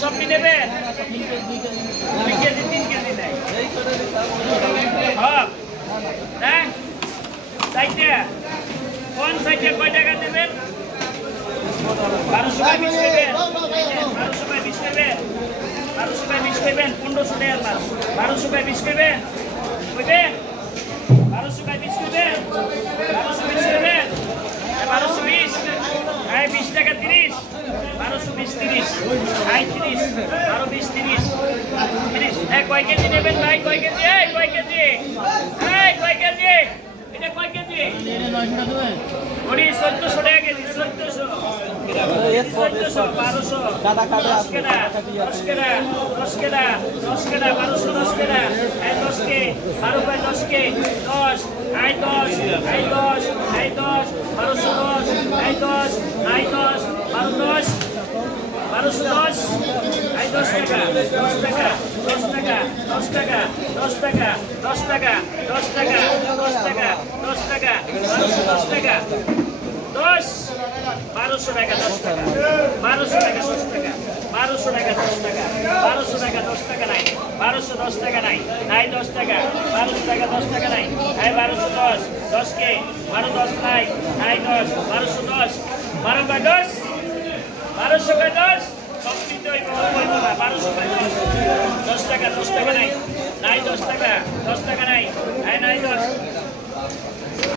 সবটি নেবে 2 KG 3 KG নেই হ্যাঁ সাইডে কোন সাইডে কয় টাকা দেবেন 1200 টাকা 20 নেবেন 1200 টাকা 20 নেবেন 1200 টাকা 20 নেবেন 1500 টাকা মাছ 1200 টাকা 20 নেবেন কইবে 1200 টাকা 20 নেবেন 1220 নেবেন 1220 এই 20 টাকা 30 1220 30 এই 30 1220 30 30 এই কয় কেজি নেবেন ভাই কয় কেজি এই কয় কেজি এই কয় কেজি এটা কয় কেজি এটা 900 দেবেন ওরে 1400 টাকা কেজি 1400 1200 কাটা কাটা 10 কেনা 10 কেনা 10 কেনা 10 কেনা 1200 10 কেনা এই 10 কে 12 বাই 10 কে 10 এই 10 এই 10 এই 10 1210 এই 10 এই 10 1210 1210 এই 10 টাকা 10 টাকা 10 টাকা 10 টাকা 10 টাকা 10 টাকা 10 টাকা 10 টাকা 10 টাকা 10 টাকা 10 1200 টাকা 10 টাকা 1200 টাকা 10 টাকা 1200 টাকা 10 টাকা 1200 টাকা 10 টাকা নাই 1210 টাকা নাই নাই 10 টাকা 1200 টাকা 10 টাকা নাই এই 1210 10 কে 1210 নাই নাই 10 1210 12 বাই 10 1200 বাই 10 কমপ্লিট হই বলবো না 1200 বাই 10 10 টাকা 10 টাকা নাই নাই 10 টাকা 10 টাকা নাই নাই 10